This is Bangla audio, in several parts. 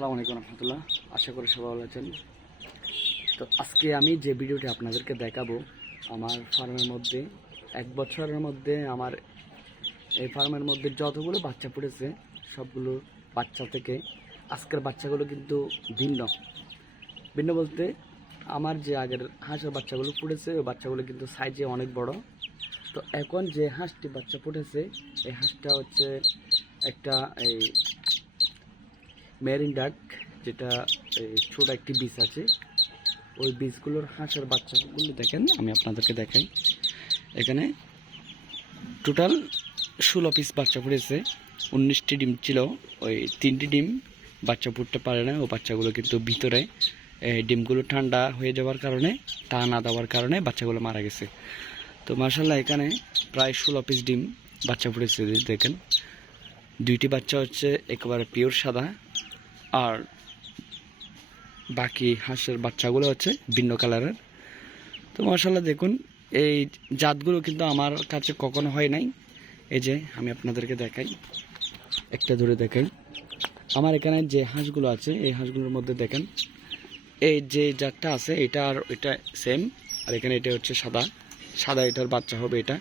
আসসালামু আলাইকুম রহমতুল্লাহ। আশা করি সবাই ভালো আছেন। তো আজকে আমি যে ভিডিওটি আপনাদেরকে দেখাবো, আমার ফার্মের মধ্যে 1 বছরের মধ্যে আমার এই ফার্মের মধ্যে যতগুলো বাচ্চা পড়েছে সবগুলো বাচ্চা থেকে আজকের বাচ্চাগুলো কিন্তু ভিন্ন ভিন্ন বলতে আমার যে আগের হাঁসের বাচ্চাগুলো পড়েছে ওই বাচ্চাগুলো কিন্তু সাইজে অনেক বড়। তো এখন যে হাঁসটি বাচ্চা পড়েছে এই হাঁসটা হচ্ছে একটা এই মেরিন ডাক, যেটা ছোট একটি বীজ আছে, ওই বীজগুলোর হাঁসের বাচ্চাগুলো দেখেন। আমি আপনাদেরকে দেখাই, এখানে টোটাল 16 পিস বাচ্চা পড়েছে। 19টি ডিম ছিল, ওই 3টি ডিম বাচ্চা ফুটতে পারে না। ও বাচ্চাগুলো কিন্তু ভিতরে ডিমগুলো ঠান্ডা হয়ে যাওয়ার কারণে, তা না দেওয়ার কারণে বাচ্চাগুলো মারা গেছে। তো মাশাআল্লাহ এখানে প্রায় 16 পিস ডিম বাচ্চা পড়েছে। দেখেন 2টি বাচ্চা হচ্ছে একেবারে পিওর সাদা, আর বাকি হাঁসের বাচ্চাগুলো হচ্ছে ভিন্ন কালারের। তো মাশাআল্লাহ দেখুন, এই জাতগুলো কিন্তু আমার কাছে কখনো হয় নাই। এই যে আমি আপনাদেরকে দেখাই, একটা ধরে দেখাই। আমার এখানে যে হাঁসগুলো আছে এই হাঁসগুলোর মধ্যে দেখেন এই যে জাতটা আছে এটা আর এটা সেম, আর এখানে এটা হচ্ছে সাদা সাদা, এটার বাচ্চা হবে এটা।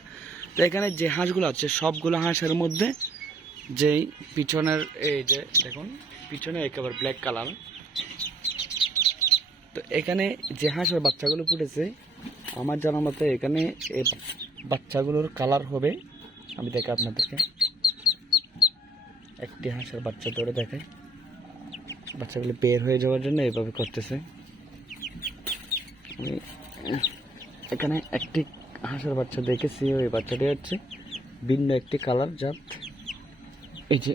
তো এখানে যে হাঁসগুলো আছে সবগুলো হাঁসের মধ্যে যেই পিছনের এই যে দেখুন পিছনে একেবারে ব্ল্যাক কালার। তো এখানে যে হাঁসের বাচ্চাগুলো ফুটেছে আমার জানা মতে এখানে এই বাচ্চাগুলোর কালার হবে, আমি দেখে আপনাদেরকে একটি হাঁসের বাচ্চা ধরে দেখাই। বাচ্চাগুলো বের হয়ে যাওয়ার জন্য এইভাবে করতেছে। আমি এখানে একটি হাঁসের বাচ্চা দেখেছি, ওই বাচ্চাটি হচ্ছে ভিন্ন একটি কালার জাত। এই যে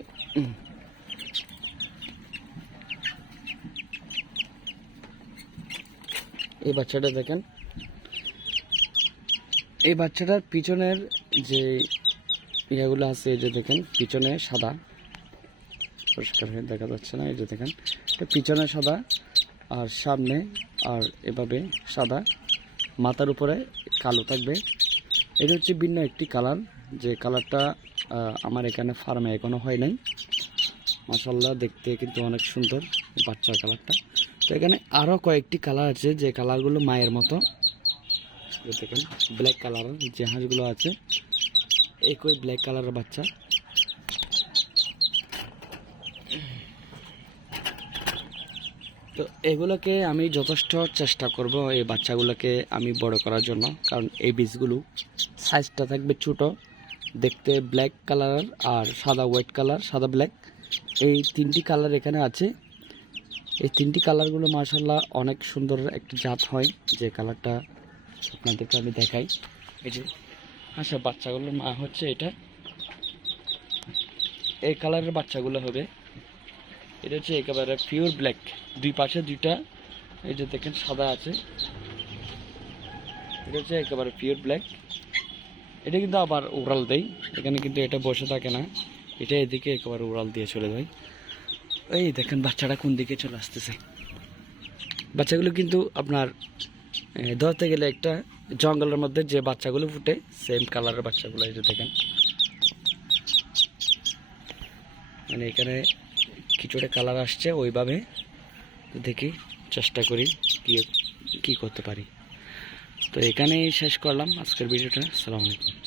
এই বাচ্চাটা দেখেন, এই বাচ্চাটার পিছনের যে ইয়াগুলো আছে এই যে দেখেন পিছনে সাদা, পরিষ্কার হয়ে দেখা যাচ্ছে না। এই যে দেখেন এটা পিছনে সাদা আর সামনে আর এভাবে সাদা, মাথার উপরে কালো থাকবে। এটা হচ্ছে ভিন্ন একটি কালার, যে কালারটা আমার এখানে ফার্মে এখনো হয় নাই। মাশাআল্লাহ দেখতে কিন্তু অনেক সুন্দর বাচ্চার কালারটা। তো এখানে আরও কয়েকটি কালার আছে যে কালারগুলো মায়ের মতো। দেখেন ব্ল্যাক কালার যে হাঁসগুলো আছে একই ব্ল্যাক কালারের বাচ্চা। তো এগুলোকে আমি যথেষ্ট চেষ্টা করব এই বাচ্চাগুলোকে আমি বড় করার জন্য, কারণ এই বীজগুলো সাইজটা থাকবে ছোট, দেখতে ব্ল্যাক কালার আর সাদা হোয়াইট কালার, সাদা ব্ল্যাক, এই 3টি কালার এখানে আছে। এই 3টি কালারগুলো মাশাআল্লাহ অনেক সুন্দর একটি জাত হয়, যে কালারটা আপনাদেরকে আমি দেখাই। এই যে হাঁসের বাচ্চাগুলোর মা হচ্ছে এটা, এই কালারের বাচ্চাগুলো হবে। এটা হচ্ছে একেবারে পিওর ব্ল্যাক, দুই পাশে দুইটা এই যে দেখেন সাদা আছে। এটা হচ্ছে একেবারে পিওর ব্ল্যাক। এটা কিন্তু আবার উড়াল দেয়, এখানে কিন্তু এটা বসে থাকে না, এটা এদিকে একেবারে উড়াল দিয়ে চলে যায়। এই দেখেন বাচ্চাটা কোন দিকে চলে আসতেছে। বাচ্চাগুলো কিন্তু আপনার ধরতে গেলে একটা জঙ্গলের মধ্যে যে বাচ্চাগুলো ফুটে সেম কালারের বাচ্চাগুলো। এই যে দেখেন মানে এখানে কিছুটা কালার আসছে ওইভাবে। দেখি চেষ্টা করি কি করতে পারি। তো এখানেই শেষ করলাম আজকের ভিডিওটা। আসসালামু আলাইকুম।